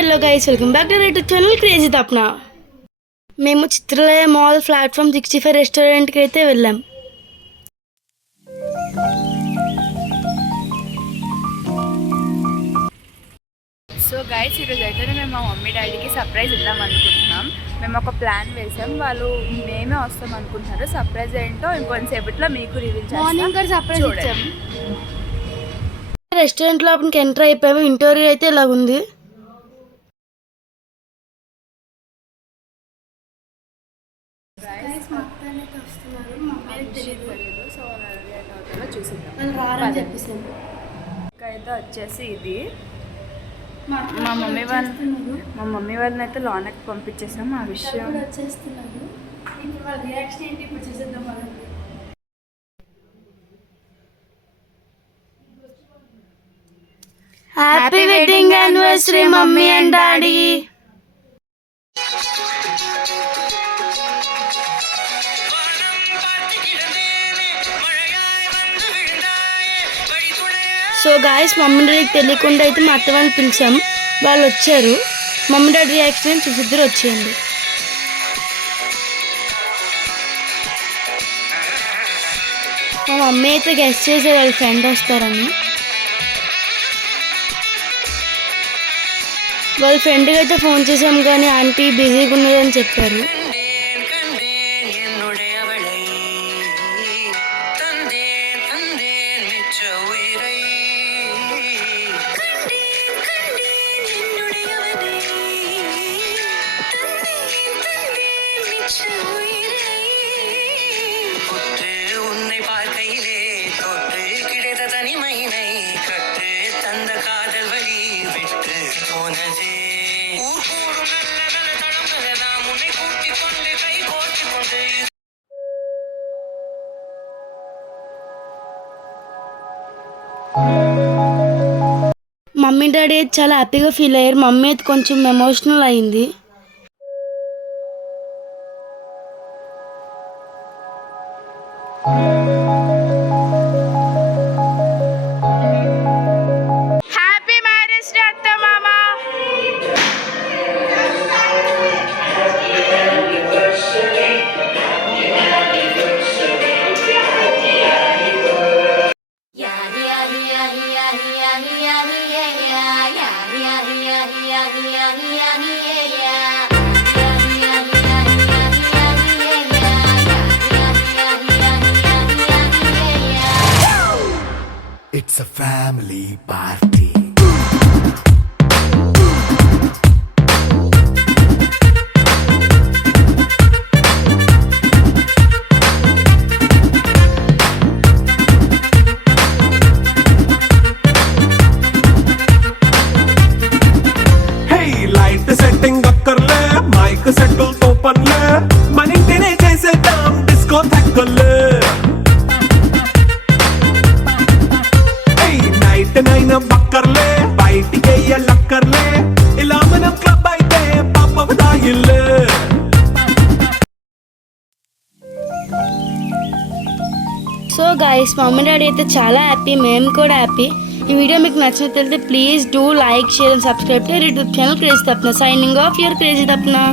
Hello guys, welcome back to YouTube channel crazy Tapna. మేము Chitralaya mall platform 65 రెస్టారెంట్కి అయితే వెళ్ళాం. సో గైస్, ఈరోజు అయితే మేము మా మమ్మీ డాడీకి సర్ప్రైజ్ ఇద్దాం అనుకుంటున్నాం. మేము ఒక ప్లాన్ వేసాం, వాళ్ళు మేమే వస్తాం అనుకుంటున్నారు. సర్ప్రైజ్ ఏంటో ఇంకొంతసేపట్లో మీకు రివీల్ చేస్తాం. రెస్టారెంట్ లోపలికి ఎంటర్ అయిపోయాము. ఇంటీరియర్ అయితే ఇలా ఉంది. అయితే వచ్చేసి ఇది మా మమ్మీ వాళ్ళని అయితే లోనకి పంపించేసాం. ఆ విషయం happy wedding anniversary mummy and daddy. So guys, mummy డాడీకి తెలియకుండా అయితే మా అత్త వాళ్ళని పిలిచాం. వాళ్ళు వచ్చారు. మమ్మీ డాడీ రియాక్షన్ చూసిద్దరు వచ్చేయండి. మా మమ్మీ అయితే గెస్ట్ చేసే వాళ్ళ ఫ్రెండ్ వస్తారని. వాళ్ళ ఫ్రెండ్కి అయితే ఫోన్ చేసాం కానీ ఆంటీ బిజీగా ఉన్నదని చెప్పారు. మమ్మీ డాడీ అయితే చాలా హ్యాపీగా ఫీల్ అయ్యారు. మమ్మీ అయితే కొంచెం ఎమోషనల్ అయింది. హ్యాపీ మ్యారేజ్ డే అత్త మామ. It's a family party. Hey, light setting akkarle, mic settle to panle, manintine chesedam disco thakkale. నైనా బక్కర్లే బయటికి లక్కర్లే ఇలా మనం క్లబ్ అయితే పాపదాయిల్లే. సో గైస్, మమ్మీ డాడీ అయితే చాలా హ్యాపీ, మేము కూడా హ్యాపీ. ఈ వీడియో మీకు నచ్చినట్లయితే please do like, share and subscribe to YouTube channel crazy Tapna. Signing off your crazy Tapna.